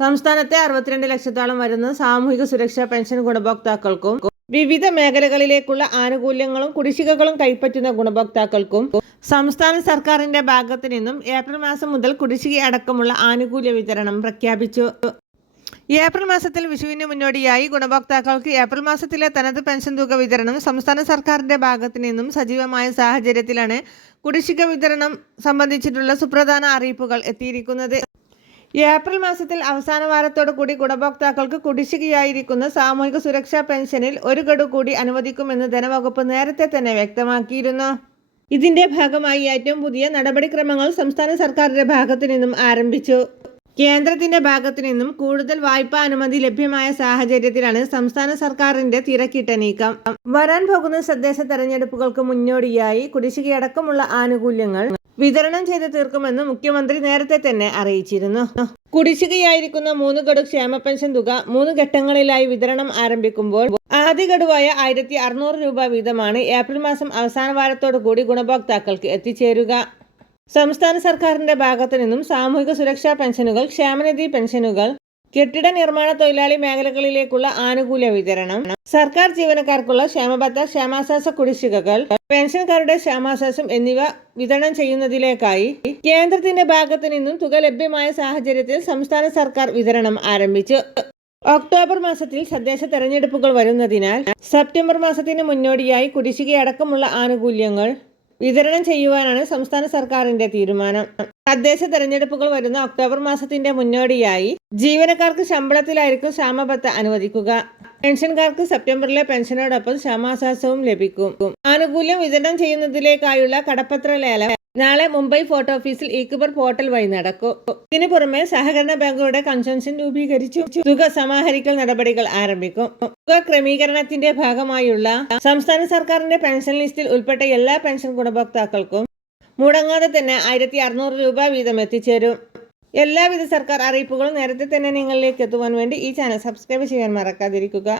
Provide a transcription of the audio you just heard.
സംസ്ഥാനത്തെ 62 ലക്ഷത്തോളം വരുന്ന സാമൂഹിക സുരക്ഷാ പെൻഷൻ ഗുണഭോക്താക്കൾക്കും വിവിധ മേഖലകളിലേക്കുള്ള ആനുകൂല്യങ്ങളും കുടിശ്ശികകളും കൈപ്പറ്റുന്ന ഗുണഭോക്താക്കൾക്കും സംസ്ഥാന സർക്കാരിന്റെ ഭാഗത്തു നിന്നും ഏപ്രിൽ മാസം മുതൽ കുടിശ്ശിക അടക്കമുള്ള ആനുകൂല്യ വിതരണം പ്രഖ്യാപിച്ചു. ഏപ്രിൽ മാസത്തിൽ വിഷുവിന് മുന്നോടിയായി ഗുണഭോക്താക്കൾക്ക് ഏപ്രിൽ മാസത്തിലെ തനത് പെൻഷൻ തുക വിതരണം സംസ്ഥാന സർക്കാരിന്റെ ഭാഗത്തു നിന്നും സജീവമായ സാഹചര്യത്തിലാണ് കുടിശ്ശിക വിതരണം സംബന്ധിച്ചിട്ടുള്ള സുപ്രധാന അറിയിപ്പുകൾ എത്തിയിരിക്കുന്നത്. ഏപ്രിൽ മാസത്തിൽ അവസാന വാരത്തോടു കൂടി ഗുണഭോക്താക്കൾക്ക് കുടിശ്ശികയായിരിക്കുന്ന സാമൂഹിക സുരക്ഷാ പെൻഷനിൽ ഒരു ഗഡു കൂടി അനുവദിക്കുമെന്ന് ധനവകുപ്പ് നേരത്തെ തന്നെ വ്യക്തമാക്കിയിരുന്നു. ഇതിന്റെ ഭാഗമായി ഏറ്റവും പുതിയ നടപടിക്രമങ്ങൾ സംസ്ഥാന സർക്കാരിന്റെ ഭാഗത്തു നിന്നും ആരംഭിച്ചു. കേന്ദ്രത്തിന്റെ ഭാഗത്തു നിന്നും കൂടുതൽ വായ്പാ അനുമതി ലഭ്യമായ സാഹചര്യത്തിലാണ് സംസ്ഥാന സർക്കാരിന്റെ തിരക്കിട്ട നീക്കം. വരാൻ പോകുന്ന തദ്ദേശ തെരഞ്ഞെടുപ്പുകൾക്ക് മുന്നോടിയായി കുടിശ്ശികയടക്കമുള്ള ആനുകൂല്യങ്ങൾ വിതരണം ചെയ്ത് തീർക്കുമെന്ന് മുഖ്യമന്ത്രി നേരത്തെ തന്നെ അറിയിച്ചിരുന്നു. കുടിശ്ശികയായിരിക്കുന്ന 3 ഗഡു ക്ഷേമ പെൻഷൻ തുക 3 ഘട്ടങ്ങളിലായി വിതരണം ആരംഭിക്കുമ്പോൾ ആദ്യ ഗഡുവായ 1600 രൂപ വീതമാണ് ഏപ്രിൽ മാസം അവസാന വാരത്തോടു കൂടി ഗുണഭോക്താക്കൾക്ക് എത്തിച്ചേരുക. സംസ്ഥാന സർക്കാരിന്റെ ഭാഗത്തു നിന്നും സാമൂഹിക സുരക്ഷാ പെൻഷനുകൾ, ക്ഷേമനിധി പെൻഷനുകൾ, കെട്ടിട നിർമ്മാണ തൊഴിലാളി മേഖലകളിലേക്കുള്ള ആനുകൂല്യ വിതരണം, സർക്കാർ ജീവനക്കാർക്കുള്ള ക്ഷേമബത്ത ക്ഷേമാശ്വാസ കുടിശ്ശികകൾ, പെൻഷൻകാരുടെ ക്ഷേമാശ്വാസം എന്നിവ വിതരണം ചെയ്യുന്നതിലേക്കായി കേന്ദ്രത്തിന്റെ ഭാഗത്തു നിന്നും തുക ലഭ്യമായ സാഹചര്യത്തിൽ സംസ്ഥാന സർക്കാർ വിതരണം ആരംഭിച്ചു. ഒക്ടോബർ മാസത്തിൽ തദ്ദേശ തെരഞ്ഞെടുപ്പുകൾ വരുന്നതിനാൽ സെപ്റ്റംബർ മാസത്തിന് മുന്നോടിയായി കുടിശ്ശികയടക്കമുള്ള ആനുകൂല്യങ്ങൾ വിതരണം ചെയ്യുവാനാണ് സംസ്ഥാന സർക്കാരിന്റെ തീരുമാനം. തദ്ദേശ തെരഞ്ഞെടുപ്പുകൾ വരുന്ന ഒക്ടോബർ മാസത്തിന്റെ മുന്നോടിയായി ജീവനക്കാർക്ക് ശമ്പളത്തിലായിരിക്കും ക്ഷാമബത്ത അനുവദിക്കുക. പെൻഷൻകാർക്ക് സെപ്റ്റംബറിലെ പെൻഷനോടൊപ്പം ക്ഷാമാശ്വാസവും ലഭിക്കും. ആനുകൂല്യം വിതരണം ചെയ്യുന്നതിലേക്കായുള്ള കടപ്പത്ര ലേലം നാളെ മുംബൈ ഫോർട്ട് ഓഫീസിൽ ഇക്ബർ പോർട്ടൽ വഴി നടക്കും. ഇതിനു പുറമെ സഹകരണ ബാങ്കുകളുടെ കൺസോർഷ്യം രൂപീകരിച്ചു തുക സമാഹരിക്കൽ നടപടികൾ ആരംഭിക്കും. തുക ക്രമീകരണത്തിന്റെ ഭാഗമായുള്ള സംസ്ഥാന സർക്കാരിന്റെ പെൻഷൻ ലിസ്റ്റിൽ ഉൾപ്പെട്ട എല്ലാ പെൻഷൻ ഗുണഭോക്താക്കൾക്കും മുടങ്ങാതെ തന്നെ 1600 രൂപ വീതം എത്തിച്ചേരും. എല്ലാവിധ സർക്കാർ അറിയിപ്പുകളും നേരത്തെ തന്നെ നിങ്ങളിലേക്ക് എത്തുവാൻ വേണ്ടി ഈ ചാനൽ സബ്സ്ക്രൈബ് ചെയ്യാൻ മറക്കാതിരിക്കുക.